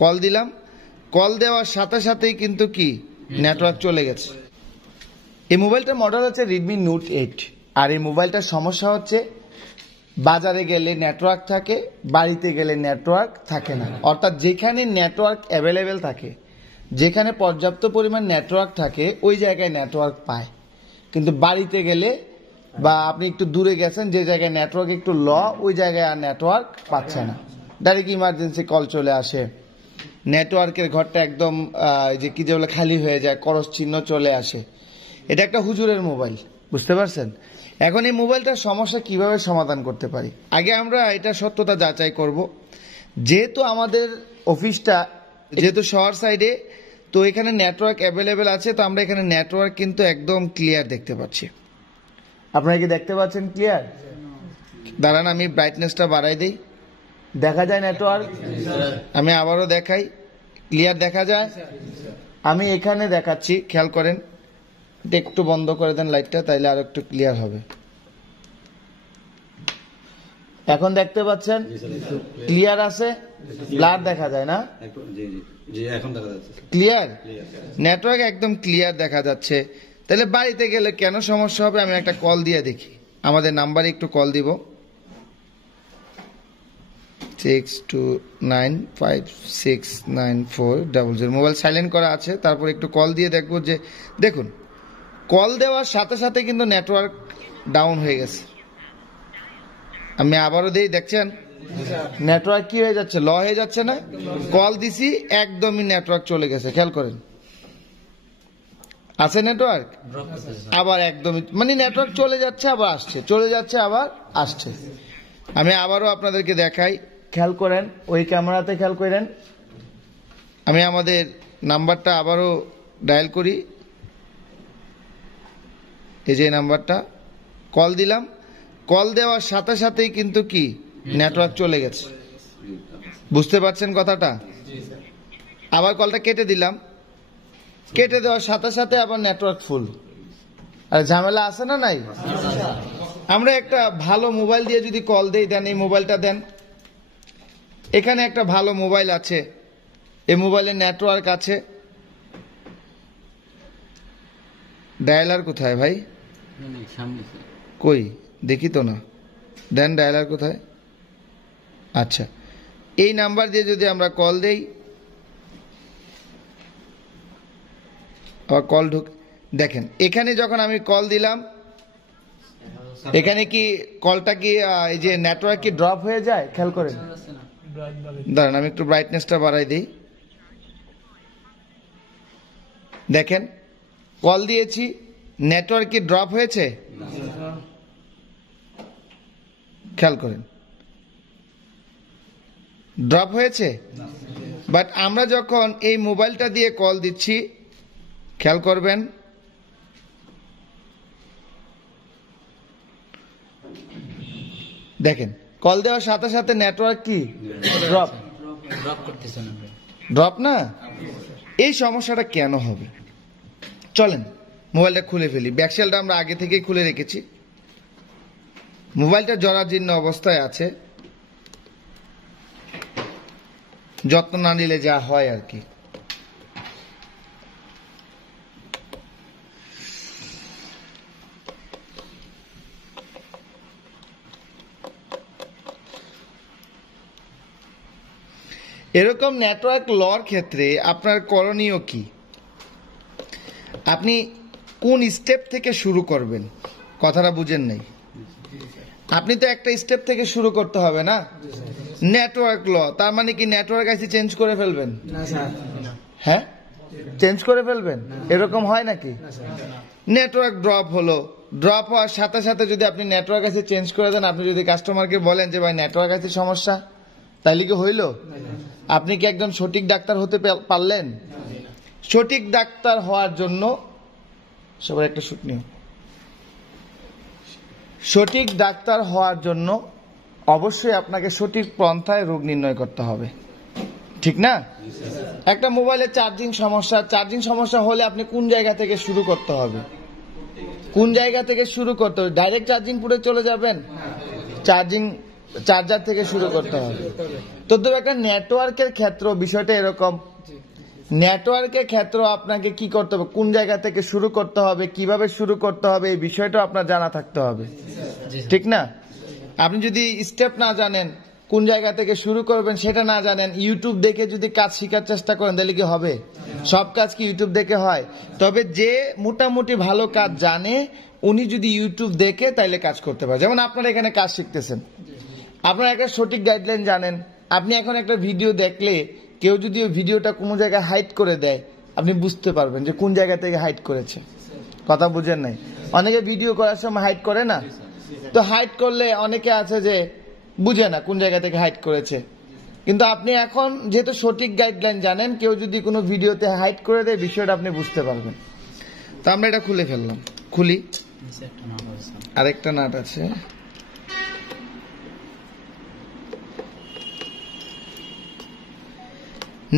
Call দিলাম, call দেওয়ার সাথে সাথেই কিন্তু কি নেটওয়ার্ক চলে গেছে। এই মোবাইলটার মডেল হচ্ছে রেডমি নোট 8। আর এই মোবাইলটার সমস্যা হচ্ছে বাজারে গেলে নেটওয়ার্ক থাকে, বাড়িতে গেলে নেটওয়ার্ক থাকে না। অর্থাৎ যেখানে নেটওয়ার্ক অ্যাভেলেবেল থাকে, যেখানে পর্যাপ্ত পরিমাণ নেটওয়ার্ক থাকে ওই জায়গায় নেটওয়ার্ক পায়, কিন্তু বাড়িতে গেলে বা আপনি একটু দূরে গেছেন যে জায়গায় নেটওয়ার্ক একটু ল, ওই জায়গায় আর নেটওয়ার্ক পাচ্ছে না। ডাইরেক্ট ইমার্জেন্সি কল চলে আসে, নেটওয়ার্কের ঘরটা একদম যে কি যে বলে খালি হয়ে যায়, করস চিহ্ন চলে আসে। এটা একটা হুজুরের মোবাইল, বুঝতে পারছেন? এখন এই মোবাইলটার সমস্যা কিভাবে সমাধান করতে পারি, আগে আমরা এটা সত্যতা যাচাই করব। যেহেতু আমাদের অফিসটা যেহেতু শহর সাইডে, তো এখানে নেটওয়ার্ক অ্যাভেলেবেল আছে, তো আমরা এখানে নেটওয়ার্ক কিন্তু একদম ক্লিয়ার দেখতে পাচ্ছি। আপনারা কি দেখতে পাচ্ছেন ক্লিয়ার? দাঁড়ান আমি ব্রাইটনেসটা বাড়াই দিই, দেখা যায় নেটওয়ার্ক? আমি আবারও দেখাই, ক্লিয়ার দেখা যায়? আমি এখানে দেখাচ্ছি, খেয়াল করেন, একটু বন্ধ করে দেন লাইটটা, তাইলে আরো একটু ক্লিয়ার হবে। এখন দেখতে পাচ্ছেন ক্লিয়ার আছে? ব্লার দেখা যায় না? ক্লিয়ার নেটওয়ার্ক একদম ক্লিয়ার দেখা যাচ্ছে। তাহলে বাড়িতে গেলে কেন সমস্যা হবে? আমি একটা কল দিয়ে দেখি, আমাদের নাম্বারে একটু কল দিব, 6295694000। মোবাইল সাইলেন্ট করা আছে, তারপর একটু কল দিয়ে দেখবো যে, দেখুন কল দেওয়ার সাথে সাথে কিন্তু নেটওয়ার্ক ডাউন হয়ে গেছে। আমি আবারও দেই, দেখছেন নেটওয়ার্ক কি হয়ে যাচ্ছে? ল হয়ে যাচ্ছে না? কল দিছি একদমই নেটওয়ার্ক চলে গেছে, খেয়াল করেন। আছে নেটওয়ার্ক, আবার একদমই মানে নেটওয়ার্ক চলে যাচ্ছে আবার আসছে, চলে যাচ্ছে আবার আসছে। আমি আবারও আপনাদেরকে দেখাই, খেয়াল করেন, ওই ক্যামেরাতে খেয়াল করেন। আমি আমাদের নাম্বারটা আবারও ডায়াল করি, এই যে নাম্বারটা, কল দিলাম, কল দেওয়ার সাথে সাথেই কিন্তু কি নেটওয়ার্ক চলে গেছে। বুঝতে পারছেন কথাটা? আবার কলটা কেটে দিলাম, কেটে দেওয়ার সাথে সাথে আবার নেটওয়ার্ক ফুল। আর ঝামেলা আছে না নাই? আমরা একটা ভালো মোবাইল দিয়ে যদি কল দেই, দেন এই মোবাইলটা দেন, এখানে একটা ভালো মোবাইল আছে, এই মোবাইলে নেটওয়ার্ক আছে। ডায়ালার কোথায় ভাই? কই দেখি তো না, দেন ডায়ালার কোথায়? আচ্ছা, এই নাম্বার দিয়ে যদি আমরা কল দেই, আবার কল ঢুক, দেখেন এখানে যখন আমি কল দিলাম, এখানে কি কলটা কি এই যে নেটওয়ার্ক কি ড্রপ হয়ে যায়? খেয়াল করেন, দাঁড়ান আমি একটু ব্রাইটনেসটা বাড়াই দিই, দেখেন কল দিয়েছি, নেটওয়ার্ক কি ড্রপ হয়েছে? খেয়াল করেন, ড্রপ হয়েছে। বাট আমরা যখন এই মোবাইলটা দিয়ে কল দিচ্ছি, খেয়াল করবেন, দেখেন কল দেওয়ার সাথে সাথে নেটওয়ার্ক কি ড্রপ করতেছে না, ড্রপ না। এই সমস্যাটা কেন হবে? চলেন মোবাইলটা খুলে ফেলি। ব্যাকসেলটা আমরা আগে থেকেই খুলে রেখেছি, মোবাইলটা জরাজীর্ণ অবস্থায় আছে, যত্ন না নিলে যা হয় আর কি। এরকম নেটওয়ার্ক লর ক্ষেত্রে আপনার করণীয় কি? আপনি কোন স্টেপ থেকে শুরু করবেন? কথাটা বুঝেন নাই? আপনি তো একটা স্টেপ থেকে শুরু করতে হবে না। নেটওয়ার্ক ল, তার মানে কি নেটওয়ার্ক আইসি চেঞ্জ করে ফেলবেন? হ্যাঁ, চেঞ্জ করে ফেলবেন, এরকম হয় নাকি? নেটওয়ার্ক ড্রপ হলো, ড্রপ হওয়ার সাথে সাথে যদি আপনি নেটওয়ার্ক আইসি চেঞ্জ করে দেন, আপনি যদি কাস্টমারকে বলেন যে ভাই নেটওয়ার্ক আইসি সমস্যা, তাইলে কি হইল? আপনি কি একজন সঠিক ডাক্তার হতে পারলেন? সঠিক ডাক্তার হওয়ার জন্য সবার একটা শুট নিও, সঠিক ডাক্তার হওয়ার জন্য অবশ্যই আপনাকে সঠিক পন্থায় রোগ নির্ণয় করতে হবে, ঠিক না? একটা মোবাইলের চার্জিং সমস্যা হলে আপনি কোন জায়গা থেকে শুরু করতে হবে? কোন জায়গা থেকে শুরু করতে হবে? ডাইরেক্ট চার্জিং পুরে চলে যাবেন? চার্জিং চার্জার থেকে শুরু করতে হবে। তো একটা নেটওয়ার্কের ক্ষেত্র বিষয়টা এরকম, নেটওয়ার্কের ক্ষেত্র আপনাকে কি করতে হবে, কোন জায়গা থেকে শুরু করতে হবে, কিভাবে শুরু করতে হবে, এই বিষয়টা আপনার জানা থাকতে হবে, ঠিক না? আপনি যদি স্টেপ না জানেন, কোন জায়গা থেকে শুরু করবেন সেটা না জানেন, ইউটিউব দেখে যদি কাজ শেখার চেষ্টা করেন তাহলে কি হবে? সব কাজ কি ইউটিউব দেখে হয়? তবে যে মোটামুটি ভালো কাজ জানে উনি যদি ইউটিউব দেখে তাইলে কাজ করতে পারে। যেমন আপনারা এখানে কাজ শিখতেছেন, আপনারা একটা সঠিক গাইডলাইন জানেন। আপনি এখন একটা ভিডিও দেখলে কেউ যদি ওই ভিডিওটা কোনো জায়গায় হাইড করে দেয়, আপনি বুঝতে পারবেন যে কোন জায়গা থেকে হাইড করেছে। কথা বুঝেন নাই? অনেকে ভিডিও করার সময় হাইড করে না, তো হাইড করলে অনেকে আছে যে বুঝে না কোন জায়গা থেকে হাইড করেছে। কিন্তু আপনি এখন যেহেতু সঠিক গাইডলাইন জানেন, কেউ যদি কোনো ভিডিওতে হাইড করে দেয় বিষয়টা আপনি বুঝতে পারবেন। তো আমরা এটা খুলে ফেললাম, খুলি, আরেকটা নাট আছে।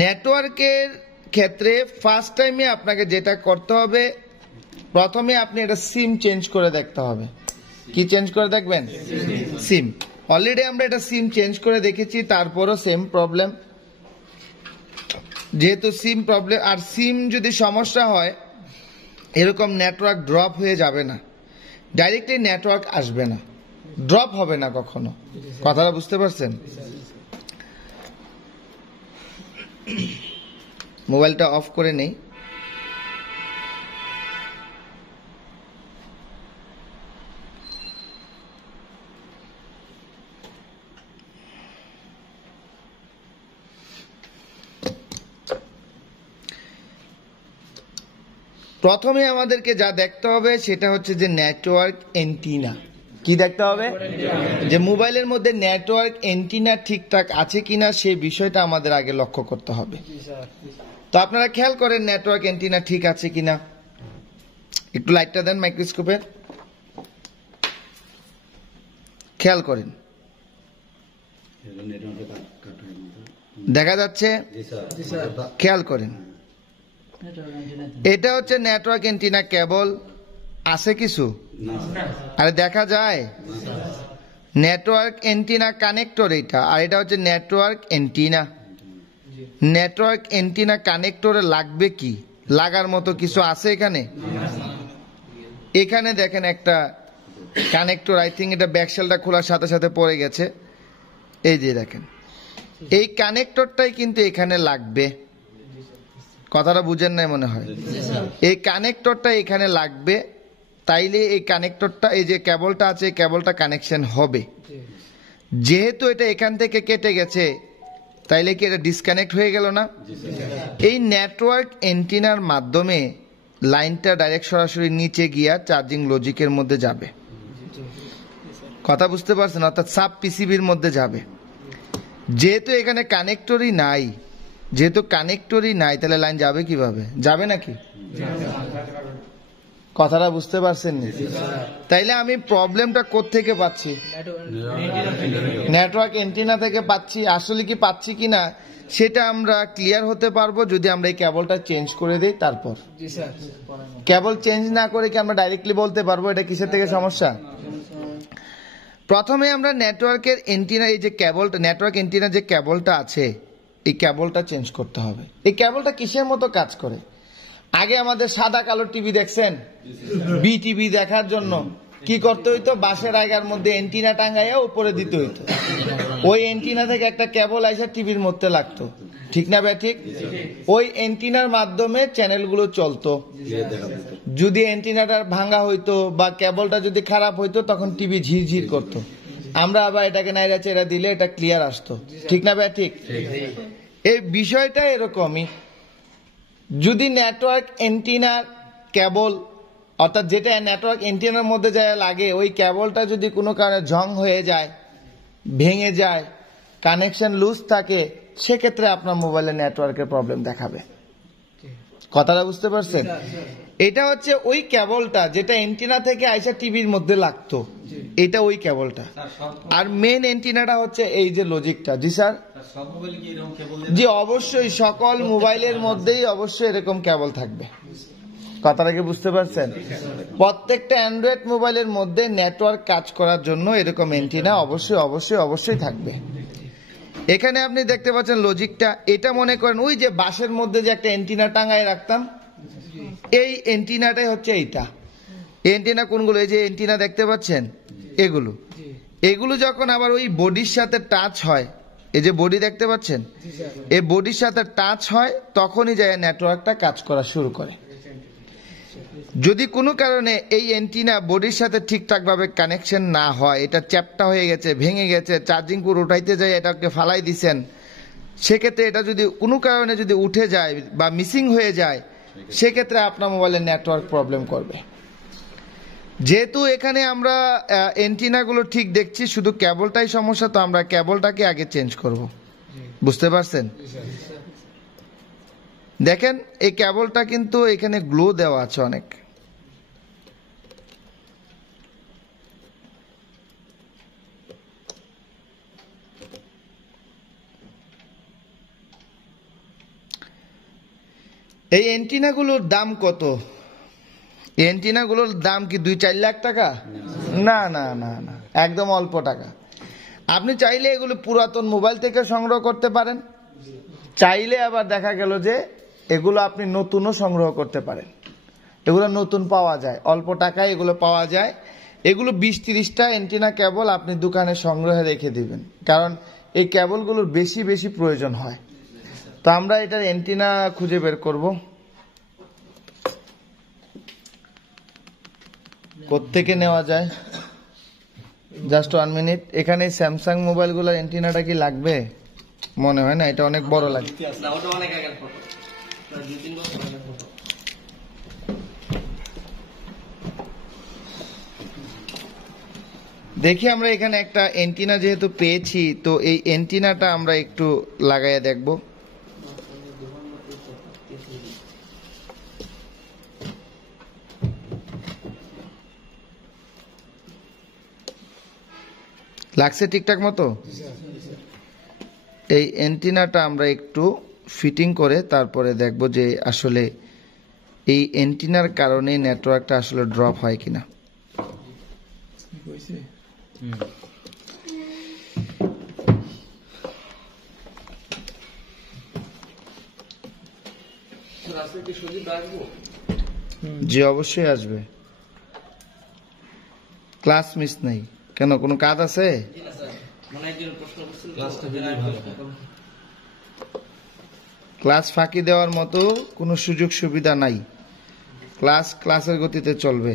নেটওয়ার্কের ক্ষেত্রে ফার্স্ট টাইমে আপনাকে যেটা করতে হবে, প্রথমে আপনি এটা সিম চেঞ্জ করে দেখতে হবে। কি চেঞ্জ করে দেখবেন? সিম। অলরেডি আমরা এটা সিম চেঞ্জ করে দেখেছি, তারপরও সেম প্রবলেম। যেহেতু সিম প্রবলেম, আর সিম যদি সমস্যা হয় এরকম নেটওয়ার্ক ড্রপ হয়ে যাবে না, ডাইরেক্টলি নেটওয়ার্ক আসবে না, ড্রপ হবে না কখনো। কথাটা বুঝতে পারছেন? মোবাইলটা অফ করে নেই। প্রথমে আমাদেরকে যা দেখতে হবে সেটা হচ্ছে যে নেটওয়ার্ক এন্টিনা। কি দেখতে হবে? যে মোবাইলের মধ্যে নেটওয়ার্ক এন্টিনা ঠিকঠাক আছে কিনা সেই বিষয়টা আমাদের আগে লক্ষ্য করতে হবে। তো আপনারা খেয়াল করেন নেটওয়ার্ক এন্টিনা ঠিক আছে কিনা। একটু লাইটটা দেন মাইক্রোস্কোপের, খেয়াল করেন। দেখা যাচ্ছে? খেয়াল করেন, এটা হচ্ছে নেটওয়ার্ক এন্টিনা কেবল। আছে কিছু? আরে দেখা যায় নেটওয়ার্ক এন্টিনা কানেক্টর এটা, আর এটা হচ্ছে নেটওয়ার্ক এন্টিনা। নেটওয়ার্ক এন্টিনা কানেক্টরে লাগবে কি? লাগার মতো কিছু আছে এখানে? এখানে দেখেন একটা কানেক্টর, আই থিঙ্ক এটা ব্যাকশেলটা খোলার সাথে সাথে পড়ে গেছে। এই যে দেখেন, এই কানেক্টরটাই কিন্তু এখানে লাগবে। কথাটা বুঝেন নাই মনে হয়? এই কানেক্টরটা এখানে লাগবে, তাইলে এই কানেক্টরটা, এই যে কেবলটা আছে, কেবলটা কানেকশন হবে। যেহেতু এটা এখান থেকে কেটে গেছে, তাইলে কি এটা ডিসকানেক্ট হয়ে গেল না? এই নেটওয়ার্ক এন্টিনার মাধ্যমে লাইনটা ডাইরেক্ট সরাসরি নিচে গিয়া চার্জিং লজিকের মধ্যে যাবে। কথা বুঝতে পারছেন? অর্থাৎ সাব পিসিবির মধ্যে যাবে। যেহেতু এখানে কানেক্টরই নাই, তাহলে লাইন যাবে কিভাবে? যাবে নাকি? কথাটা বুঝতে পারছেন? তাইলে আমি প্রবলেমটা কোত্থেকে পাচ্ছি? নেটওয়ার্ক এন্টিনা থেকে পাচ্ছি। আসলে কি পাচ্ছি কিনা সেটা আমরা ক্লিয়ার হতে পারবো যদি আমরা এই কেবলটা চেঞ্জ করে দিই। তারপর কেবল চেঞ্জ না করে কি আমরা ডাইরেক্টলি বলতে পারবো এটা কিসের থেকে সমস্যা? প্রথমে আমরা নেটওয়ার্কের এন্টিনা, এই যে কেবলটা, নেটওয়ার্ক এন্টিনা যে কেবলটা আছে, এই কেবলটা চেঞ্জ করতে হবে। এই কেবলটা কিসের মতো কাজ করে? আগে আমাদের সাদা কালো টিভি দেখছেন? BTV দেখার জন্য কি করতে হইতো? বাঁশের আগার মধ্যে এন্টিনা টাঙ্গাইয়া উপরে দিতে হইতো। ওই এন্টিনা থেকে একটা কেবল আইসা টিভির মধ্যে লাগতো, ঠিক না ভাই? ঠিক। ওই এন্টিনার মাধ্যমে চ্যানেলগুলো চলতো। যদি এন্টিনাটা ভাঙা হইতো বা কেবলটা যদি খারাপ হইতো তখন টিভি ঝিরঝির করতো। আমরা আবার এটাকে নাইরা চেরা দিলে এটা ক্লিয়ার আসতো, ঠিক না ভাই? ঠিক। এই বিষয়টা এরকমই। যদি নেটওয়ার্ক এন্টিনার কেবল, অর্থাৎ যেটা নেটওয়ার্ক এন্টিনার মধ্যে যায় লাগে, ওই কেবলটা যদি কোনো কারণে জং হয়ে যায়, ভেঙে যায়, কানেকশন লুজ থাকে, সেক্ষেত্রে আপনার মোবাইলে নেটওয়ার্কের প্রবলেম দেখাবে। কথাটা বুঝতে পারছেন? এটা হচ্ছে ওই কেবলটা যেটা এন্টিনা থেকে আইসা টিভির মধ্যে লাগতো, এটা ওই কেবলটা। আর মেন এন্টিনাটা হচ্ছে এই যে লজিকটা। জি স্যার? জি অবশ্যই, সকল মোবাইলের মধ্যেই অবশ্যই এরকম কেবল থাকবে। কথাটা কি বুঝতে পারছেন? প্রত্যেকটা অ্যান্ড্রয়েড মোবাইলের মধ্যে নেটওয়ার্ক কাজ করার জন্য এরকম এন্টিনা অবশ্যই অবশ্যই অবশ্যই থাকবে। এখানে আপনি দেখতে পাচ্ছেন লজিকটা। এটা মনে করেন ওই যে বাসের মধ্যে যে একটা এন্টিনা টাঙায় রাখতাম, এই এন্টিনাটাই হচ্ছে এইটা। এন্টিনা কোনগুলো? এই যে এন্টিনা দেখতে পাচ্ছেন এগুলো যখন আবার ওই বডির সাথে টাচ হয়, এই যে বডি দেখতে পাচ্ছেন, এই বডির সাথে টাচ হয়, তখনই যায় নেটওয়ার্কটা কাজ করা শুরু করে। যদি কোনো কারণে এই এন্টিনা বডির সাথে ঠিকঠাক ভাবে কানেকশন না হয়, এটা চ্যাপটা হয়ে গেছে, ভেঙে গেছে, চার্জিং পুরো উঠাইতে যায় এটাকে ফালাই দিছেন, সেক্ষেত্রে এটা যদি কোনো কারণে যদি উঠে যায় বা মিসিং হয়ে যায়, সেক্ষেত্রে আপনার মোবাইলের নেটওয়ার্ক প্রবলেম করবে। যেহেতু এখানে আমরা এন্টিনাগুলো ঠিক দেখছি, শুধু কেবলটাই সমস্যা, তো আমরা কেবলটাকে আগে চেঞ্জ করব। বুঝতে পারছেন? দেখেন এই কেবলটা কিন্তু এখানে গ্লো দেওয়া আছে অনেক। এই এন্টিনাগুলোর দাম কত? এন্টিনাগুলোর দাম কি 2-4 লাখ টাকা? না না না না, একদম অল্প টাকা। আপনি চাইলে এগুলো পুরাতন মোবাইল থেকে সংগ্রহ করতে পারেন, চাইলে আবার দেখা গেল যে এগুলো আপনি নতুনও সংগ্রহ করতে পারেন। এগুলো নতুন পাওয়া যায়, অল্প টাকায় এগুলো পাওয়া যায়। এগুলো 20-30টা এন্টিনা কেবল আপনি দোকানে সংগ্রহে রেখে দিবেন, কারণ এই কেবলগুলোর বেশি বেশি প্রয়োজন হয়। তো আমরা এটার এন্টিনা খুঁজে বের করব। কোত্থেকে নেওয়া যায়? Just 1 minute. এখানে স্যামসাং মোবাইলগুলোর এন্টিনাটা কি লাগবে? মনে হয় না, এটা অনেক বড় লাগে। দেখি আমরা এখানে একটা এন্টিনা যেহেতু পেয়েছি, তো এই এন্টিনাটা আমরা একটু লাগাইয়া দেখব। লাগছে ঠিকঠাক মতো? এই এন্টিনাটা আমরা একটু ফিটিং করে তারপরে দেখব যে আসলে এই এন্টিনার কারণে নেটওয়ার্কটা আসলে ড্রপ হয় কিনা। জি অবশ্যই আসবে, ক্লাস মিস নাই। কেন, কোনো কাজ আছে? ক্লাস ফাঁকি দেওয়ার মতো কোনো সুযোগ সুবিধা নাই। ক্লাসের গতিতে চলবে।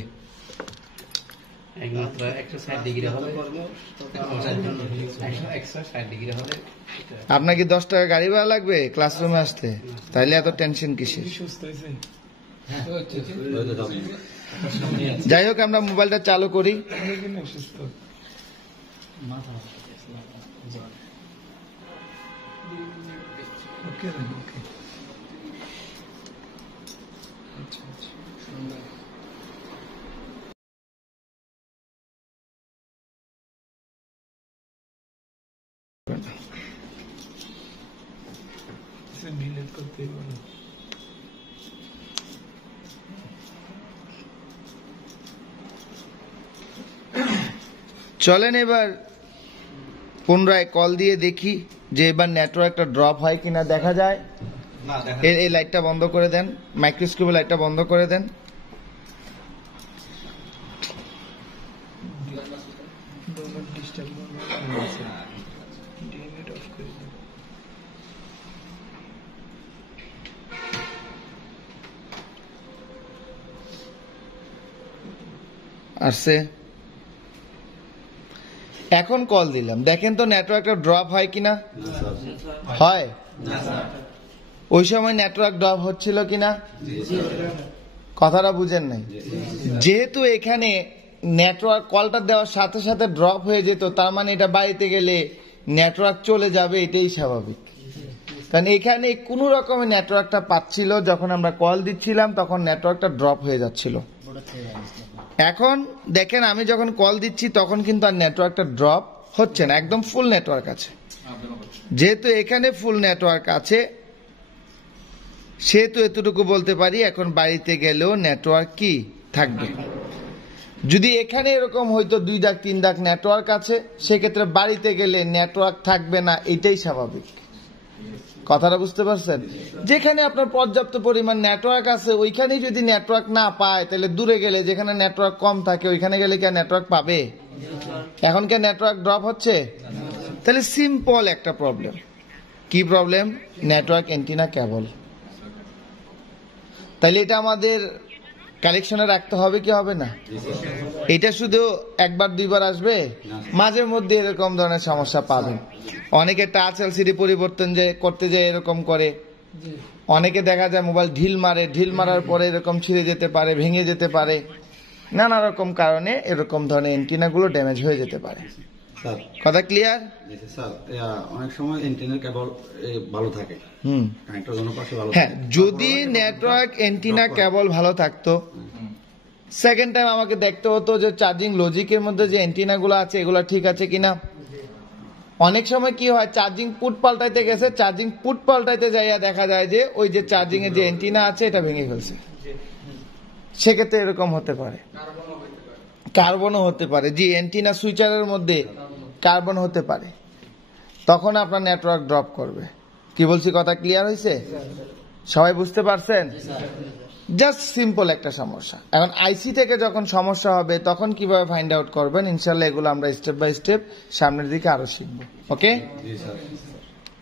আপনার কি 10 টাকা গাড়ি ভাড়া লাগবে ক্লাসরুমে আসতে? তাইলে এত টেনশন কিসের? যাই হোক, আমরা মোবাইলটা চালু করি। চলেন এবার পুনরায় কল দিয়ে দেখি যে এবার নেটওয়ার্কটা ড্রপ হয় কিনা দেখা যায়। এই লাইটটা বন্ধ করে দেন, মাইক্রোস্কোপের লাইটটা বন্ধ করে দেন। আসছে, এখন কল দিলাম, দেখেন তো নেটওয়ার্কটা ড্রপ হয় কিনা। হয়? ওই সময় নেটওয়ার্ক ড্রপ হচ্ছিল কিনা? কথাটা বুঝেন নাই। যেহেতু এখানে নেটওয়ার্ক কলটা দেওয়ার সাথে সাথে ড্রপ হয়ে যেত, তার মানে এটা বাড়িতে গেলে নেটওয়ার্ক চলে যাবে, এটাই স্বাভাবিক। কারণ এখানে কোন রকমে নেটওয়ার্কটা পাচ্ছিল, যখন আমরা কল দিচ্ছিলাম তখন নেটওয়ার্কটা ড্রপ হয়ে যাচ্ছিল। এখন দেখেন আমি যখন কল দিচ্ছি তখন কিন্তু আর নেটওয়ার্কটা ড্রপ হচ্ছে না, একদম ফুল নেটওয়ার্ক আছে। যেহেতু এখানে ফুল নেটওয়ার্ক আছে, সেহেতু এতটুকু বলতে পারি এখন বাড়িতে গেলেও নেটওয়ার্ক কি থাকবে। যদি এখানে এরকম হয়তো 2 দাগ 3 দাগ নেটওয়ার্ক আছে, সেক্ষেত্রে বাড়িতে গেলে নেটওয়ার্ক থাকবে না, এটাই স্বাভাবিক। কথাটা বুঝতে পারছেন? যেখানে আপনার পর্যাপ্ত পরিমাণ নেটওয়ার্ক আছে ওইখানেই যদি নেটওয়ার্ক না পায়, তাহলে দূরে গেলে যেখানে নেটওয়ার্ক কম থাকে ওইখানে গেলে কি নেটওয়ার্ক পাবে? এখন কি নেটওয়ার্ক ড্রপ হচ্ছে? তাহলে সিম্পল একটা প্রবলেম। কি প্রবলেম? নেটওয়ার্ক অ্যান্টেনা কেবল। তাহলে এটা আমাদের কালেকশনে রাখতে হবে কি হবে না? এটা শুধু একবার 2বার আসবে, মাঝে মধ্যে এরকম ধরনের সমস্যা পাবেন। অনেকে টাচ এলসিডি পরিবর্তন করতে যায় এরকম করে, অনেকে দেখা যায় মোবাইল ঢিল মারার পরে এরকম ছিঁড়ে যেতে পারে, ভেঙে যেতে পারে, নানা রকম কারণে এরকম ধরনের অ্যান্টেনা গুলো ড্যামেজ হয়ে যেতে পারে। কথা ক্লিয়ার? অনেক সময় অ্যান্টেনার কেবল ভালো থাকে। হ্যাঁ, যদি নেটওয়ার্ক অ্যান্টেনা কেবল ভালো থাকতো, সেকেন্ড টাইম আমাকে দেখতে হতো যে চার্জিং লজিকের মধ্যে যে অ্যান্টেনা গুলো আছে এগুলো ঠিক আছে কিনা। অনেক সময় কি হয়, চার্জিং পুট পাল্টাইতে গেছে, চার্জিং পুট পাল্টাইতে যাইয়া দেখা যায় যে ওই যে চার্জিং এর যে অ্যান্টেনা আছে এটা ভেঙে ফেলছে। সেক্ষেত্রে এরকম হতে পারে, কার্বনও হতে পারে। যে অ্যান্টেনা সুইচারের মধ্যে কার্বন হতে পারে, তখন আপনার নেটওয়ার্ক ড্রপ করবে। কি বলছি কথা ক্লিয়ার হয়েছে? সবাই বুঝতে পারছেন? জাস্ট সিম্পল একটা সমস্যা। এখন আইসি থেকে যখন সমস্যা হবে তখন কিভাবে ফাইন্ড আউট করবেন, ইনশাল্লাহ এগুলো আমরা স্টেপ বাই স্টেপ সামনের দিকে আরো শিখবো। ওকে।